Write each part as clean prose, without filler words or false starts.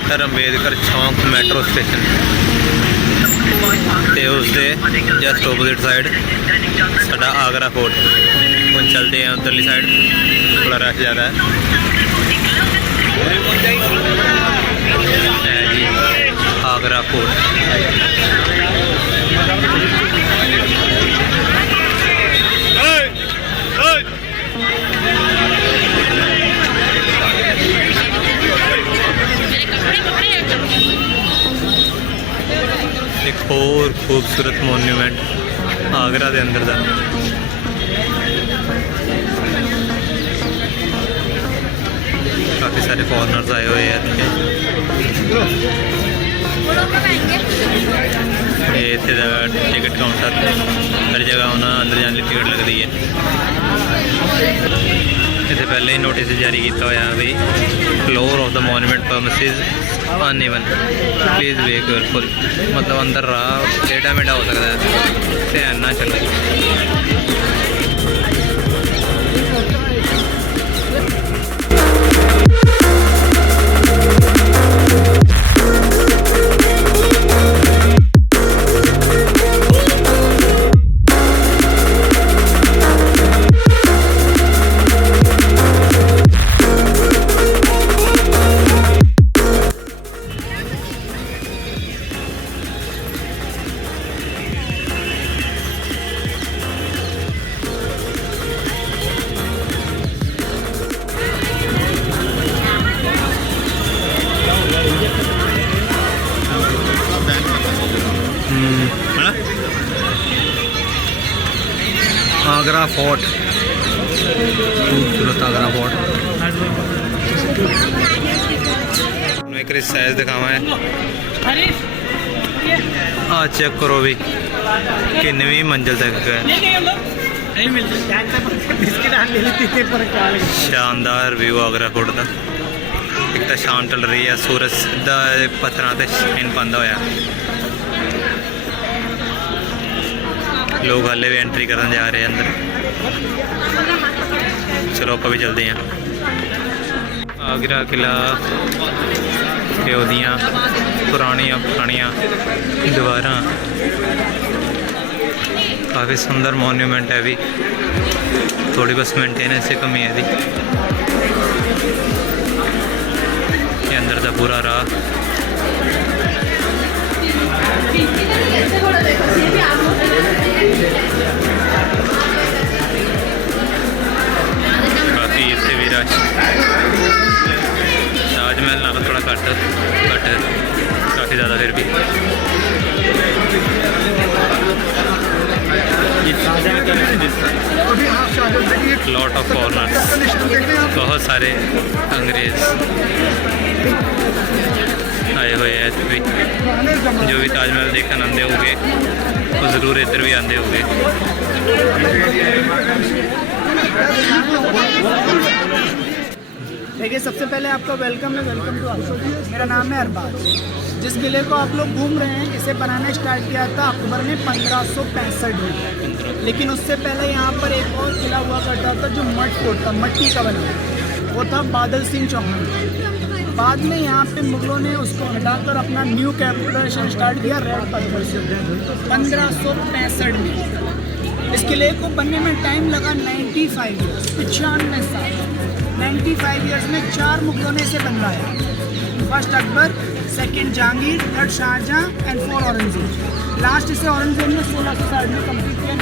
Doctor Ambedkar चौंक metro station ते उसके जस्ट ओपोजिट साइड साडा आगरा फोर्ट। हम चलते हैं उधरली साइड, थोड़ा रश ज़्यादा है जी। आगरा फोर्ट एक और खूबसूरत मोन्यूमेंट आगरा के अंदर का। काफ़ी सारे फॉरनर्स आए हुए हैं। ये इतने टिकट काउंटर हर जगह उन्हें अंदर जाने की टिकट लगती है। इससे पहले ही नोटिस जारी किया हुआ भी floor of the monument premises uneven, please be careful. मतलब अंदर राह टेढ़ा मेढ़ा हो सकता है, ध्यान ना चलो। आगरा फोर्ट, खूबसूरत आगरा फोर्ट। एक साइज दिखावा है, चेक करो भी किन्नवी मंजिल तक है। शानदार व्यू आगरा फोर्ट का। एक तो शाम चल रही है, सूरज सीधा पत्थरों से शाइन पाता होया। लोग हाले भी एंट्री करने जा रहे हैं अंदर। चलो आप भी चलते हैं। आगरा किला के ओदियाँ पुरानिया दीवारां, काफ़ी सुंदर मोन्यूमेंट है भी। थोड़ी बस मेंटेनेंस से कमी है। ये अंदर का पूरा राह काफ़ी इससे भी रश। ताजमहल ना थोड़ा घट काफ़ी ज़्यादा फिर भी। लॉट ऑफ फॉरनर्स, बहुत सारे अंग्रेज आए हुए हैं। जो भी ताजमहल देखने आते होंगे वो ज़रूर इधर भी आते होंगे। देखिए, सबसे पहले आपका वेलकम है, वेलकम टू अशोक। मेरा नाम है अरबाज। जिस किले को आप लोग घूम रहे हैं, इसे बनाना स्टार्ट किया था अक्टूबर में 1565 में। लेकिन उससे पहले यहाँ पर एक और किला हुआ करता था जो मड फोर्ट था, मट्टी का बना। वो था बादल सिंह चौहान। बाद में यहाँ पे मुगलों ने उसको हटाकर अपना न्यू कैपिटलेशन स्टार्ट किया रेड पत्थर से 1565 में। इस किले को बनने में टाइम लगा 95 ईयर्स, 95 साल। 95 ईयर्स में 4 मुगलों ने इसे बनवाया। First Akbar, second Jahangir, third Shahjahan and 4 Aurangzeb. Last इसे औरंगजेब ने 1660 में कंप्लीट किया।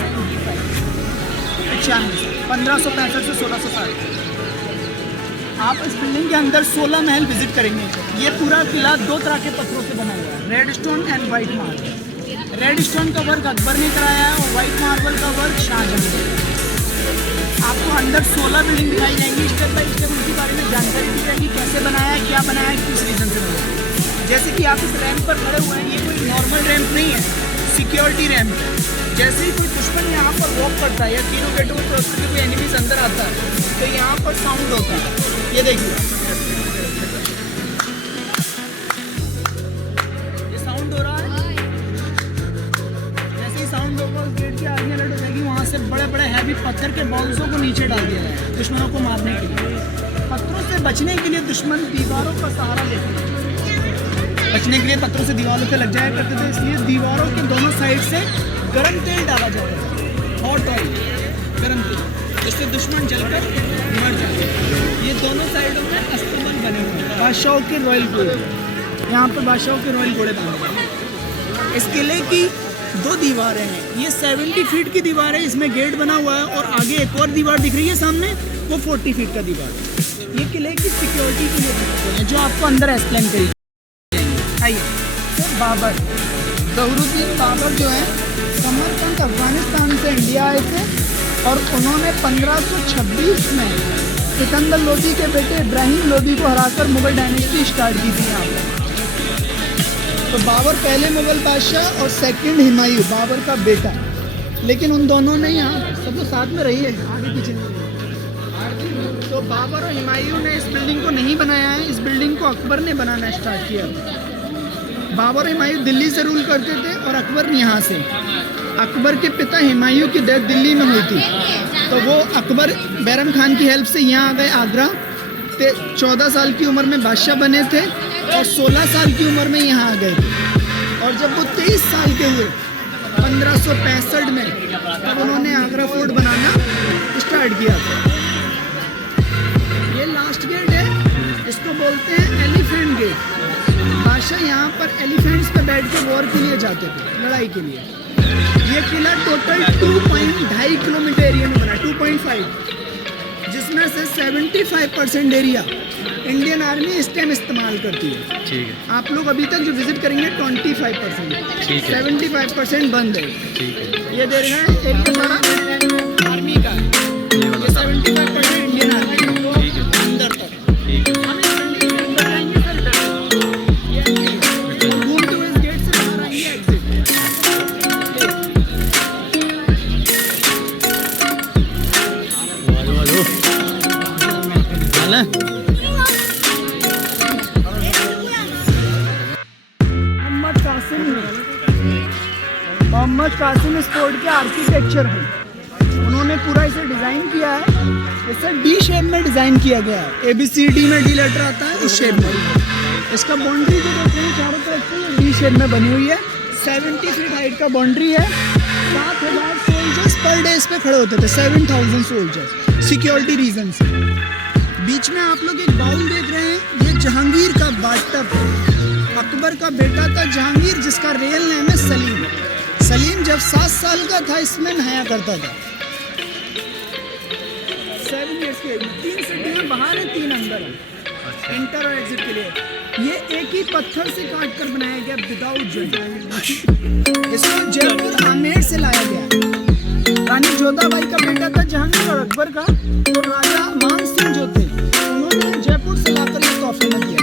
1565 से 1660। आप इस बिल्डिंग के अंदर 16 महल विजिट करेंगे। ये पूरा किला 2 तरह के पत्थरों से बना हुआ है, red stone and white marble. Red stone का वर्क अकबर ने कराया है और वाइट मार्बल का वर्क शाहजहां ने। आपको अंदर 16 बिल्डिंग दिखाई जाएंगी, स्टेप बाई स्टेप उनके बारे में जानकारी दी जाएगी, कैसे बनाया है, क्या बनाया है, किस रीजन से बनाया है। जैसे कि आप इस रैंप पर खड़े हुए हैं, ये कोई नॉर्मल रैंप नहीं है, सिक्योरिटी रैंप है। जैसे ही कोई दुश्मन यहाँ पर वॉक करता है या तीनों गेटों को क्रॉस करके कोई एनिमीज अंदर आता है तो यहाँ पर साउंड होता है। ये देखिए, ये साउंड हो रहा है। जैसे ही साउंड होगा उस गेट के आगे अलर्ट हो जाएगी। वहाँ से बड़े बड़े हैवी पत्थर के बॉल्सों को नीचे डाल दिया जाए दुश्मनों को मारने के लिए। पत्थरों से बचने के लिए दुश्मन दीवारों का सहारा लेते हैं। बचने के लिए पत्थरों से दीवारों पे लग जाया करते थे, इसलिए दीवारों के दोनों साइड से गर्म तेल डाला जाता था, हॉट ऑयल, गर्म तेल, जिससे दुश्मन जलकर मर जाते। ये दोनों साइडों में अस्तबल बने हुए हैं, बादशाहों के रॉयल घोड़े, यहाँ पर बादशाहों के रॉयल घोड़े बांधे हैं। इस किले की 2 दीवारें हैं, ये 70 फीट की दीवार है, इसमें गेट बना हुआ है, और आगे एक और दीवार दिख रही है सामने, वो 40 फीट का दीवार है। ये किले की सिक्योरिटी के लिए बनाते हैं, जो आपको अंदर एक्सप्लेन करेंगे। आइए, तो बाबर, ज़फरुद्दीन बाबर जो है समरकंद अफगानिस्तान से इंडिया आए थे, और उन्होंने 1526 में सिकंदर लोदी के बेटे इब्राहिम लोदी को हराकर मुगल डायनेस्टी स्टार्ट की थी यहाँ पर। तो बाबर पहले मुगल बादशाह और सेकंड हुमायूं, बाबर का बेटा, लेकिन उन दोनों ने यहाँ सब तो साथ में रही है, आगे पीछे नहीं। तो बाबर और हुमायूं ने इस बिल्डिंग को नहीं बनाया है, इस बिल्डिंग को अकबर ने बनाना स्टार्ट किया। बाबर और हुमायूं दिल्ली से रूल करते थे और अकबर यहाँ से। अकबर के पिता हुमायूं की डेथ दिल्ली में हुई थी, तो वो अकबर बैरम खान की हेल्प से यहाँ आ गए आगरा। 14 साल की उम्र में बादशाह बने थे और 16 साल की उम्र में यहाँ आ गए थे। और जब वो 23 साल के हुए 1565 में, तब उन्होंने आगरा फोर्ट बनाना स्टार्ट किया था। ये लास्ट गेट है, इसको बोलते हैं एलिफेंट गेट। बादशाह यहाँ पर एलिफेंट्स पे बैठ के वॉर के लिए जाते थे, लड़ाई के लिए। ये किला टोटल 2.5 किलोमीटर एरिया में बना, 2.5, जिसमें से 75% एरिया इंडियन आर्मी इस टाइम इस्तेमाल करती है। ठीक है। आप लोग अभी तक जो विजिट करेंगे 25%, 75% बंद है। ठीक है। ये दे रहे हैं एरिया सारा आर्मी का, ये 75% इंडियन आर्मी का। ठीक है। अंदर तक हम इस बिल्डिंग के अंदर जाएंगे, सर घूमते हुए इस गेट से बाहर आएंगे, एग्जिट। मोहम्मद कासिम इस फोर्ट के आर्किटेक्चर हैं। उन्होंने पूरा इसे डिज़ाइन किया है, इसे डी शेप में डिज़ाइन किया गया है। ABCD में डी लेटर आता है, उस शेप में। इसका बाउंड्री जो देखते हैं चारों तरफ से ये डी शेप में बनी हुई है। 70 फीट हाइट का बाउंड्री है। 7000 सोल्जर्स पर डे इस पे खड़े होते थे, 7000 सोल्जर्स, सिक्योरिटी रीजन से। बीच में आप लोग एक बाउल देख रहे हैं, ये जहांगीर का बाथटब है। अकबर का बेटा था जहांगीर, जिसका रियल नेम है सलीम। सलीम जब 7 साल का था इसमें नहाया करता था। 7 इयर्स के, 3 सीढ़ियाँ बाहर है, 3 अंदर है, एंटर और एग्जिट के लिए। ये एक ही पत्थर से काट कर बनाया गया, विदाउट जॉइंट। इसको जयपुर आमेर से लाया गया। रानी जोधाबाई का बेटा था जहांगीर और अकबर का, तो राजा मान सिंह जो थे उन्होंने जयपुर से लाकर ये तोहफे में दिया।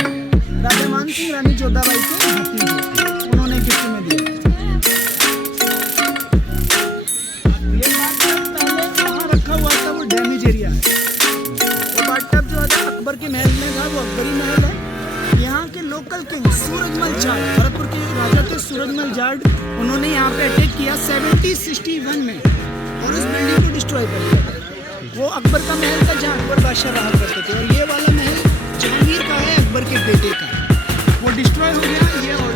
राजा मान सिंह रानी जोधाबाई के भतीजे, उन्होंने गिफ्ट में दिया। ये बाथटब पहले वहाँ रखा हुआ था, वो डैमेज एरिया है। वो बाथटब जो था अकबर के महल में था, वो अकबरी महल है। यहाँ के लोकल किंग सूरजमल जाट, भरतपुर के राजा थे सूरजमल जाट, उन्होंने यहाँ पे अटैक किया 1761 में और उस बिल्डिंग को डिस्ट्रॉय कर दिया। वो अकबर का महल था जहाँ अकबर बादशाह रहा करते थे, और ये वाला महल जहांगीर का है, अकबर के बेटे का। वो डिस्ट्रॉय हो गया। ये और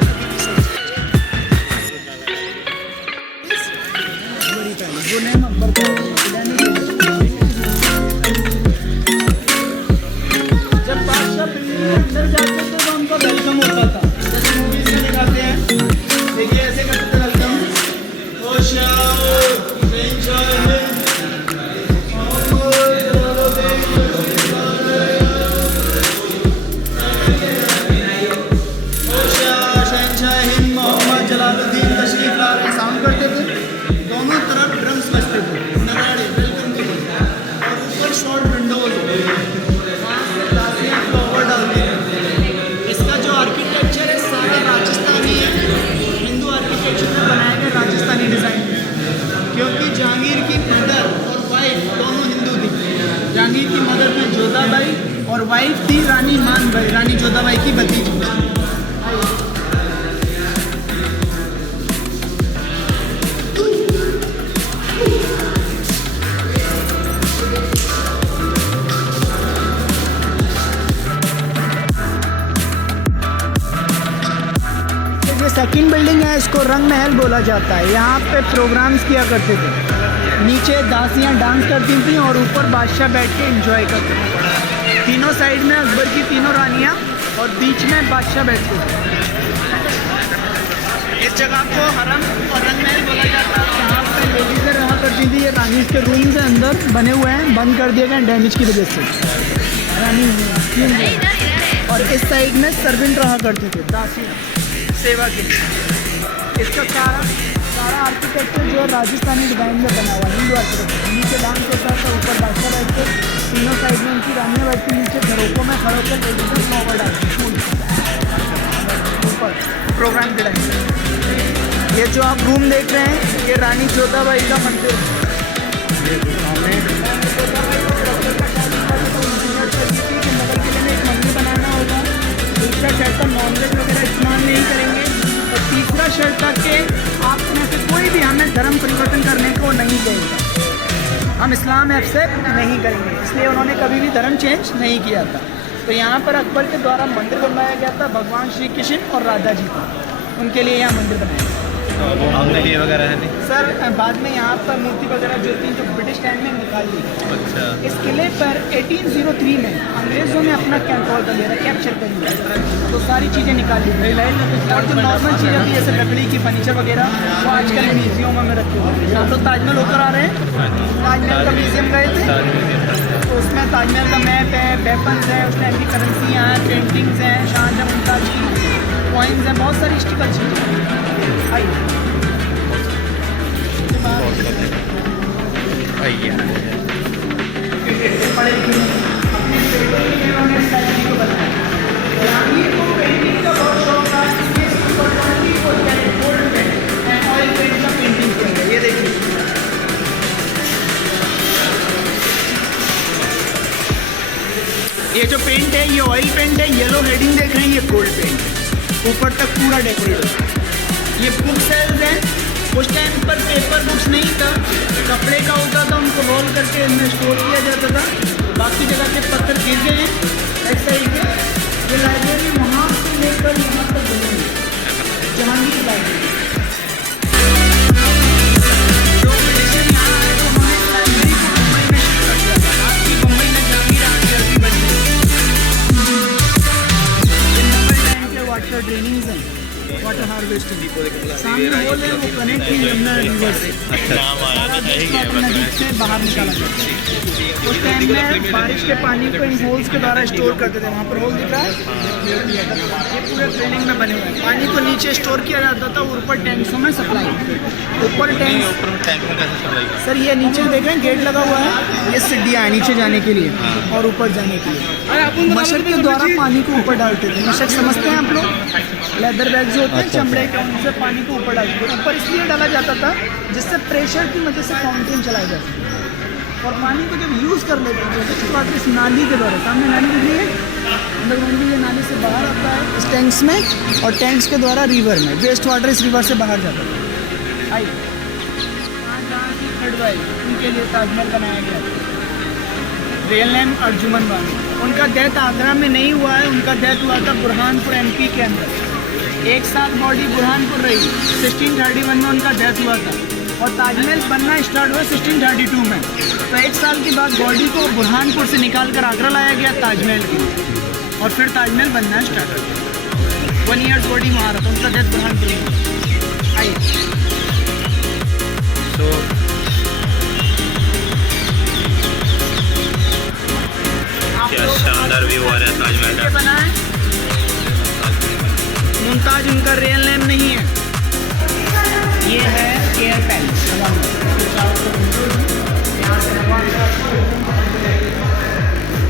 जो नेम अकबर का है। जब बादशाह बिल्डिंग के अंदर जाते थे तो उनका वेलकम होता था, जैसे मूवीज में दिखाते हैं। देखिए ऐसे करते थे वेलकम, साउंड करते थे। दोनों तरफ ड्रम्स बजते थे, नगाड़े, वेलकम के लिए। और ऊपर शॉर्ट विंडोज, वहाँ से ताजियाँ फ्लावर डालते थे। इसका जो आर्किटेक्चर है सारा राजस्थानी है, हिंदू आर्किटेक्चर में बनाया गया, राजस्थानी डिज़ाइन, क्योंकि जहांगीर की मदर और वाइफ दोनों हिंदू थी। जहांगीर की मदर थी जोधाबाई और वाइफ थी रानी मानबाई, रानी जोधाबाई की भतीजी। सेकंड बिल्डिंग है, इसको रंग महल बोला जाता है। यहाँ पे प्रोग्राम्स किया करते थे, नीचे दासियाँ डांस करती थी और ऊपर बादशाह बैठ के एंजॉय करते थे। तीनों साइड में अकबर की तीनों रानियाँ और बीच में बादशाह बैठते थे। इस जगह को हरम और रंग महल बोला जाता है। यहाँ पे लेडीज़ें रहा करती थी। ये रानी के रूम्स हैं, अंदर बने हुए हैं, बंद कर दिए गए डैमेज की वजह से। रानी और इस साइड में सर्वेंट रहा करते थे, दासी सेवा के लिए। इसका सारा आर्किटेक्चर जो है राजस्थानी डिज़ाइन में बना हुआ है, हिंदू आर्किटेक्चर। नीचे डांस होता था, ऊपर बादशाह बैठते, तीनों साइड में उनकी रानियाँ बैठती, नीचे घरों में खड़े होकर लेडीज़ें फ्लावर डालती ऊपर प्रोग्राम के टाइम। ये जो आप रूम देख रहे हैं, ये रानी जोधाबाई का मंदिर है। नगर किले में एक मंदिर बनाना होगा। दूसरा शर्त नॉनवेज वगैरह इस्तेमाल नहीं करेंगे, और तीसरा शर्त कि आप में से कोई भी हमें धर्म परिवर्तन करने को नहीं देगा। हम इस्लाम एक्सेप्ट नहीं करेंगे, इसलिए उन्होंने कभी भी धर्म चेंज नहीं किया था। तो यहाँ पर अकबर के द्वारा मंदिर बनवाया गया था भगवान श्री कृष्ण और राधा जी का, उनके लिए यहाँ मंदिर बनाया गया। लिए वगैरह है नहीं सर, बाद में यहाँ पर मूर्ति वगैरह जो थी, जो ब्रिटिश टाइम में निकाल दी। अच्छा। इस किले पर 1803 में अंग्रेज़ों ने अपना कंट्रोल कर लिया, कैप्चर कर लिया, तो सारी चीज़ें निकाल ली गई। और जो नॉर्मल चीज़ें थी जैसे लकड़ी की फर्नीचर वगैरह, वो आजकल म्यूजियमों में रखे हुए हैं। आप लोग ताजमहल होकर आ रहे हैं, ताजमहल का म्यूजियम गए थे, तो उसमें ताजमहल का मैप है, वेपन्स है, उस टाइम की करेंसियाँ हैं, पेंटिंग्स हैं, शाहजहाँ मुमताज़ की कॉइन्स हैं, बहुत सारी हिस्ट्रिकल चीज़ें। आइए पढ़े लिखे अपने बेटों के लिए उन्होंने स्ट्रैटेजी को बताया। रानी को पेंटिंग का बहुत शौक था, इसलिए सुपरमार्केट को gold paint and oil paint का पेंटिंग किया। ये देखिए, ये जो पेंट है ये ऑयल पेंट है, येलो हेडिंग देख रहे हैं, ये गोल्ड पेंट है, ऊपर तक पूरा डेकोरेट है। ये बुक सेल्स हैं। उस टाइम पर पेपर बुक्स नहीं था, कपड़े का होता था, उनको रोल करके इनमें स्टोर किया जाता था। बाकी जगह के पत्थर गिर गए हैं ऐसा ही के। ये लाइब्रेरी वहाँ से लेकर यहाँ तक बनी है, जहांगीर लाइब्रेरी। जो ब्रिटिश यहाँ आए तो उन्होंने लाइब्रेरी को मुंबई में शिफ्ट कर दिया था। आज की मुंबई में जहांगीर आर्ट बनी है। ये नंबर टाइम के वाटर ड्रेनिंग हैं, वाटर हार्वेस्टिंग। सामने होल है, वो कनेक्ट की यमुना रिवर से नदी से बाहर निकाला जाता है। उस टाइम में बारिश के पानी को इन होल्स के द्वारा स्टोर करते थे। वहाँ पर होल दिख रहा है, ये पूरे ट्रेनिंग में बने हुए हैं। पानी को नीचे स्टोर किया जाता था, ऊपर टैंक्सों में सप्लाई। ऊपर टैंक सर, ये नीचे देख रहे हैं गेट लगा हुआ है, ये सीढ़ियाँ हैं नीचे जाने के लिए और ऊपर जाने के लिए। मशक के द्वारा पानी को ऊपर डालते थे। मशक समझते हैं आप लोग, लेदर बैग्स होते हैं चमड़े के, उनसे पानी को ऊपर डालते थे। ऊपर इसलिए डाला जाता था जिससे प्रेशर की वजह से फाउंटेन चलाया जाता है, और पानी को जब यूज़ कर लेते हैं वेस्ट वाटर इस नाली के द्वारा, सामने नाली दिख रही है, अंडरग्राउंड की ये नाली से बाहर आता है इस टैंक्स में, और टैंक्स के द्वारा रिवर में वेस्ट वाटर इस रिवर से बाहर जाता है। आइए, जहाँ की थर्ड वाइफ, उनके लिए ताजमहल बनाया गया था। Real name Arjuman Bano. उनका डेथ आगरा में नहीं हुआ है, उनका डेथ हुआ था बुरहानपुर MP के अंदर। एक साल बॉडी बुरहानपुर रही, 1631 में उनका डेथ हुआ था, और ताजमहल बनना स्टार्ट हुआ 1632 में। तो एक साल के बाद बॉडी को बुरहानपुर से निकाल कर आगरा लाया गया ताजमहल की, और फिर ताजमहल बनना स्टार्ट हुआ। 1 ईयर बॉडी वहाँ रहा था, उनका डेथ बुरहानपुर में। आइए, तो क्या शानदार व्यू आ रहा है ताजमहल का। बना है मुमताज, उनका रियल नेम नहीं है, ये है एयर पैलेस।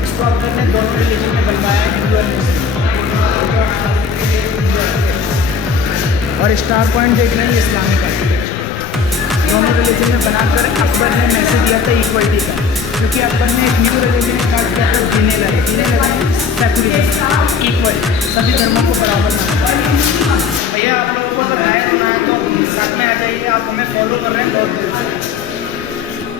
इसको अकबर ने दोनों रिलीजन में बनवाया, हिंदू और मुस्लिम। और स्टार पॉइंट देख रहे हैं, इस्लामिक आर्किटेक्चर दोनों रिलीजन में बनाकर अकबर ने मैसेज दिया था इक्वलिटी का, क्योंकि अकबर ने एक न्यू रिलीजन स्टार्ट किया था, जीने लगे सेकुलरिज्म, इक्वल, सभी धर्मों को बराबर माना। भैया, आप लोगों को अगर राय होना है तो साथ में आ जाइए। आप हमें फॉलो कर रहे हैं बहुत देर से।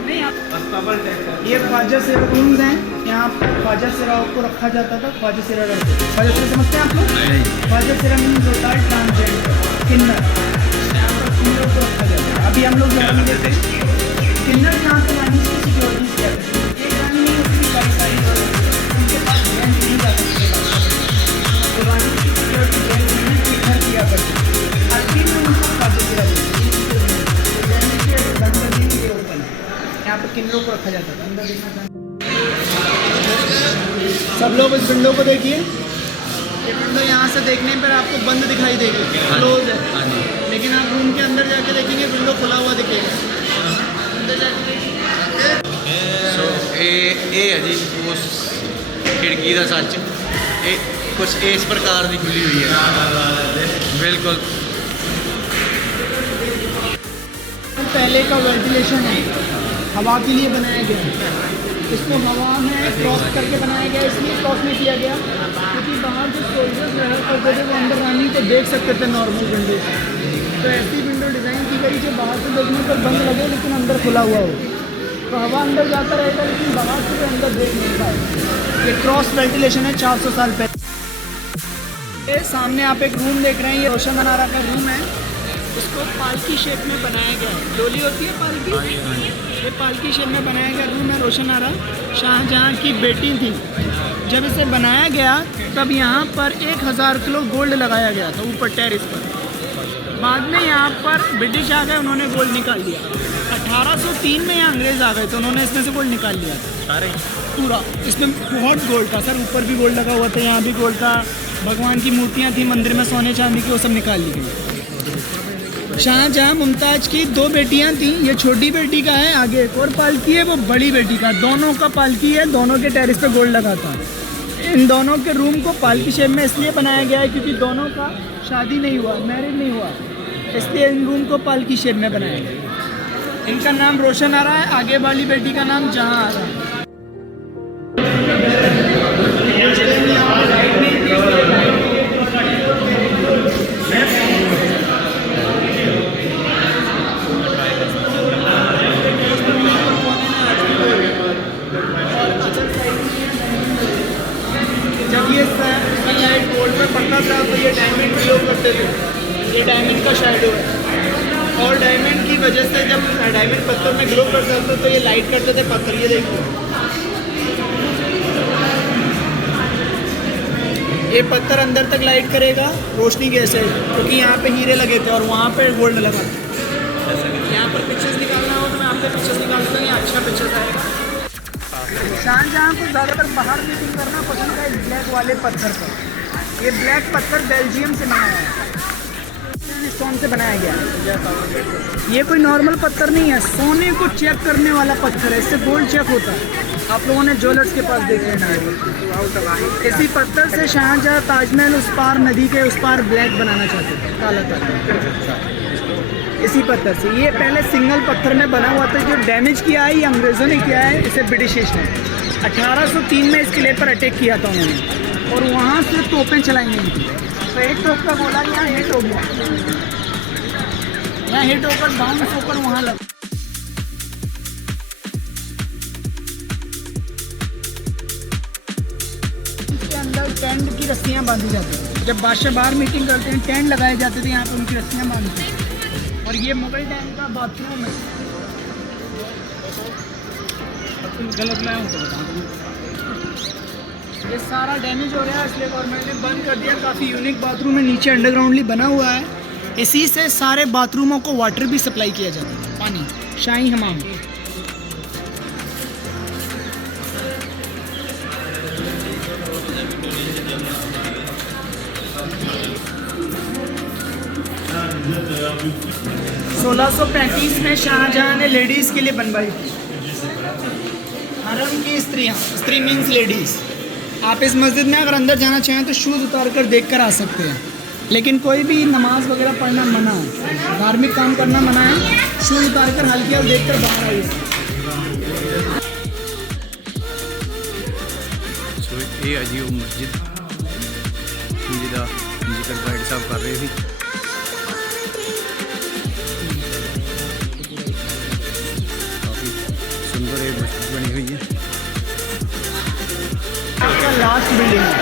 नहीं, आप ये ख्वाजा सिरा रूम्स हैं, यहाँ पर ख्वाजा सिराओं को रखा जाता था। ख्वाजा सिरा रहते, ख्वाजा सिरा समझते हैं आप लोग? ख्वाजा सिरा मीन्स होता है ट्रांसजेंडर किन्नर, यहाँ पर किन्नर को रखा जाता है। अभी हम लोग जाने देते हैं किन्नर यहाँ से रानी की सिक्योरिटी किया, एक रानी नहीं उसकी सारी सारी उनके पास बहन नहीं जा सकते, तो रानी की सिक्योरिटी बहन किन्नर किया करते, हर चीज़ में उनको ख्वाजा सिरा देते। यहाँ पर किन्नरों को रखा जाता था। अंदर देखना चाहते सब लोग इस विंडो को देखिए, ये विंडो यहाँ से देखने पर आपको बंद दिखाई देगी, क्लोज है, लेकिन आप रूम के अंदर जाके देखेंगे विंडो खुला हुआ दिखेगा। अंदर जाके देखिए। ਸੋ ਇਹ ਹੈ ਜੀ ਉਸ ਖਿੜਕੀ ਦਾ ਸੱਚ, ਇਹ ਕੁਝ ਇਸ ਪ੍ਰਕਾਰ ਦੀ ਖੁੱਲੀ ਹੋਈ ਹੈ ਬਿਲकुल। पहले का वेंटिलेशन है, हवा के लिए बनाया गया है, इसको हवा में क्रॉस करके बनाया गया, इसलिए क्रॉस नहीं किया गया क्योंकि बाहर जो सोल्जर्स रह करते थे वो अंदर रानी को देख सकते थे नॉर्मल विंडो से, तो ऐसी विंडो डिज़ाइन की गई जो बाहर से देखने पर बंद लगे लेकिन अंदर खुला हुआ हो, तो हवा अंदर जाता रहेगा लेकिन बाहर से तो अंदर देख नहीं पाए। ये क्रॉस वेंटिलेशन है 400 साल पहले। सामने आप एक रूम देख रहे हैं, ये रोशन मनारा का रूम है, इसको पालकी शेप में बनाया गया है, डोली होती है पालकी, ये पालकी शेप में बनाया गया रूम है। रोशन आरा शाहजहाँ की बेटी थी, जब इसे बनाया गया तब यहाँ पर 1000 किलो गोल्ड लगाया गया था ऊपर टेरिस पर। बाद में यहाँ पर ब्रिटिश आ गए, उन्होंने गोल्ड निकाल लिया। 1803 में यहाँ अंग्रेज़ आ गए तो उन्होंने इसमें से गोल्ड निकाल लिया सारे पूरा। इसमें बहुत गोल्ड था सर, ऊपर भी गोल्ड लगा हुआ था, यहाँ भी गोल्ड था, भगवान की मूर्तियाँ थी मंदिर में सोने चांदी की, वो सब निकाल ली गई। शाहजहाँ मुमताज़ की 2 बेटियां थीं, ये छोटी बेटी का है, आगे एक और पालकी है वो बड़ी बेटी का, दोनों का पालकी है, दोनों के टेरिस पे गोल्ड लगा था। इन दोनों के रूम को पालकी शेप में इसलिए बनाया गया है क्योंकि दोनों का शादी नहीं हुआ, मैरिज नहीं हुआ, इसलिए इन रूम को पालकी शेप में बनाया गया। इनका नाम रोशन आ रहा है, आगे वाली बेटी का नाम जहाँ आ रहा है। जब ये लाइट गोल्ड में पड़ता था तो ये डायमंड ग्लो करते थे, ये डायमंड का शैडो है, और डायमंड की वजह से जब डायमंड पत्थर में ग्लो करता था तो ये लाइट करते थे पत्थर। ये देखो ये पत्थर अंदर तक लाइट करेगा रोशनी कैसे, क्योंकि यहाँ पे हीरे लगे थे और वहाँ पे गोल्ड लगा था। यहाँ पर पिक्चर्स निकालना हो तो मैं आपके पिक्चर्स निकाल दूँगा, ये अच्छा पिक्चर्स आएगा। शाहजहाँ को ज़्यादातर बाहर मीटिंग करना पसंद है इस ब्लैक वाले पत्थर पर। ये ब्लैक पत्थर बेल्जियम से बनाया है, स्टोन से बनाया गया है। ये कोई नॉर्मल पत्थर नहीं है, सोने को चेक करने वाला पत्थर है, इससे गोल्ड चेक होता है। आप लोगों ने ज्वेलर्स के पास देखे हैं। इसी पत्थर से शाहजहाँ ताजमहल उस पार नदी के उस पार ब्लैक बनाना चाहते थे, काला काला, इसी पत्थर से। ये पहले सिंगल पत्थर में बना हुआ था, जो डैमेज किया है ये अंग्रेज़ों ने किया है, इसे ब्रिटिश ने 1803 में इस किले पर अटैक किया था उन्होंने, और वहाँ से तोपें चलाई गई थी। तो एक तोप का गोला यहाँ हिट हो गया, यहाँ हिट होकर बाउंस होकर वहाँ लगा। इसके अंदर टेंट की रस्सियाँ बांधी जाती थी, जब बादशाह बाहर मीटिंग करते हैं टेंट लगाए जाते थे, यहाँ पर उनकी रस्सियाँ बांधती थी। और ये मुगल टाइम का बाथरूम है, गलत लाया हूँ तो ये सारा डैमेज हो गया इसलिए गवर्नमेंट ने बंद कर दिया। काफ़ी यूनिक बाथरूम है, नीचे अंडरग्राउंडली बना हुआ है, इसी से सारे बाथरूमों को वाटर भी सप्लाई किया जाता है, पानी, शाही हमाम। सोलह 1835 में शाहजहाँ ने लेडीज़ के लिए बनवाई थी, हरम की स्त्रियाँ, स्त्री मीन्स लेडीज़। आप इस मस्जिद में अगर अंदर जाना चाहें तो शूज़ उतार कर देख कर आ सकते हैं, लेकिन कोई भी नमाज वगैरह पढ़ना मना है, धार्मिक काम करना मना है। शूज़ उतार कर हल्की और देख कर बाहर आइए। ये अजीब मस्जिद जिदा जिक्र गाइड साहब कर रहे थे। काफ़ी सुंदर है लास्ट बिल्डिंग है।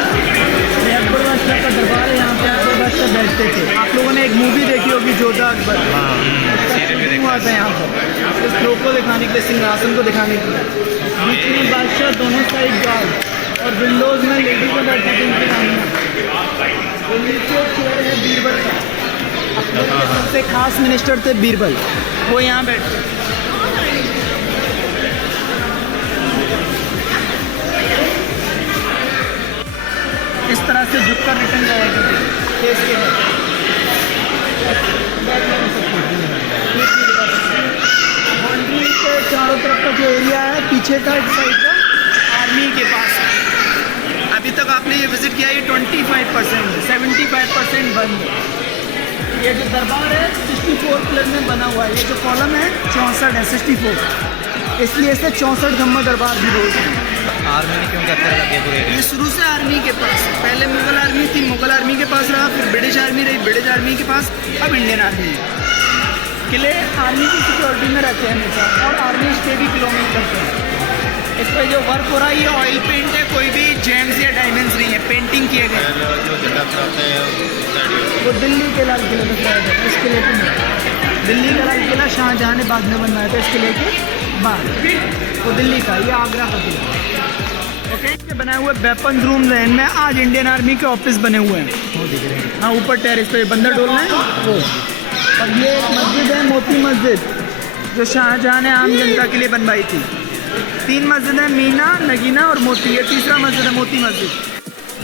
ये अकबर बादशाह का दरबार है, यहाँ पे अकबर बादशाह बैठते थे। आप लोगों ने एक मूवी देखी होगी जोधा अकबर, सीरियल भी हुआ था यहाँ पर इस फ्लो को दिखाने के लिए, सिंहासन को दिखाने के लिए। बीच में बादशाह, दोनों साइड गार्ड और विंडोज में लेडी को बैठे थे उनके सामने। नीचे चेयर है बीरबल का, अकबर के सबसे खास मिनिस्टर थे बीरबल, वो यहाँ बैठे। इस तरह से झुककर रिटर्न जाएगा केस के बाद। बाउंड्री के चारों तरफ का जो एरिया है पीछे का साइड का आर्मी के पास है। अभी तक आपने ये विजिट किया, ये 25%, 75% बंद है। ये जो दरबार है 64 पिलर में बना हुआ है। ये जो कॉलम है 64 है, 64, इसलिए इसे 64 खम्मा दरबार भी बोलते हैं। आर्मी ने क्यों कैप्चर कर दिया पूरे ये शुरू से आर्मी के पास, पहले मुगल आर्मी थी, मुगल आर्मी के पास रहा, फिर ब्रिटिश आर्मी रही, ब्रिटिश आर्मी के पास, अब इंडियन आर्मी है। किले आर्मी की सिक्योरिटी में रहते हैं हमेशा, और आर्मी स्टे भी किलों में करते हैं। इस पर जो वर्क हो रहा है ये ऑयल पेंट है, कोई भी जेम्स या डायमंड्स नहीं है, पेंटिंग किए गए। वो दिल्ली के लाल किले में बनाया था, इस किले के नहीं। दिल्ली का लाल किला शाहजहाँ ने बाद में बनवाया था, इस किले के बाद। वो दिल्ली का, ये आगरा का किला। ओके, ये बनाए हुए वेपन रूम हैं, इनमें आज इंडियन आर्मी के ऑफिस बने हुए हैं। हाँ, ऊपर टेरेस पे बंदर डोल रहे हैं वो। और ये एक मस्जिद है, मोती मस्जिद, जो शाहजहाँ ने आम जनता के लिए बनवाई थी। 3 मस्जिद है, मीना, नगीना और मोती। ये तीसरा मस्जिद है, मोती मस्जिद।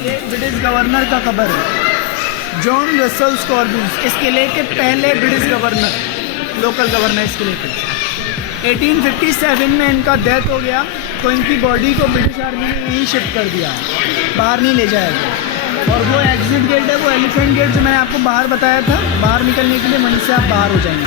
ये ब्रिटिश गवर्नर का कब्र है, जॉन रसल स्कॉर्बिन्स, इस किले के पहले ब्रिटिश गवर्नर, लोकल गवर्नर इस किले के। 1857 में इनका डेथ हो गया, तो इनकी बॉडी को ब्रिटिश आर्मी ने यहीं शिफ्ट कर दिया, बाहर नहीं ले जाएगा। और वो एग्जिट गेट है, वो एलिफेंट गेट जो मैंने आपको बाहर बताया था, बाहर निकलने के लिए वहीं से आप बाहर हो जाएंगे।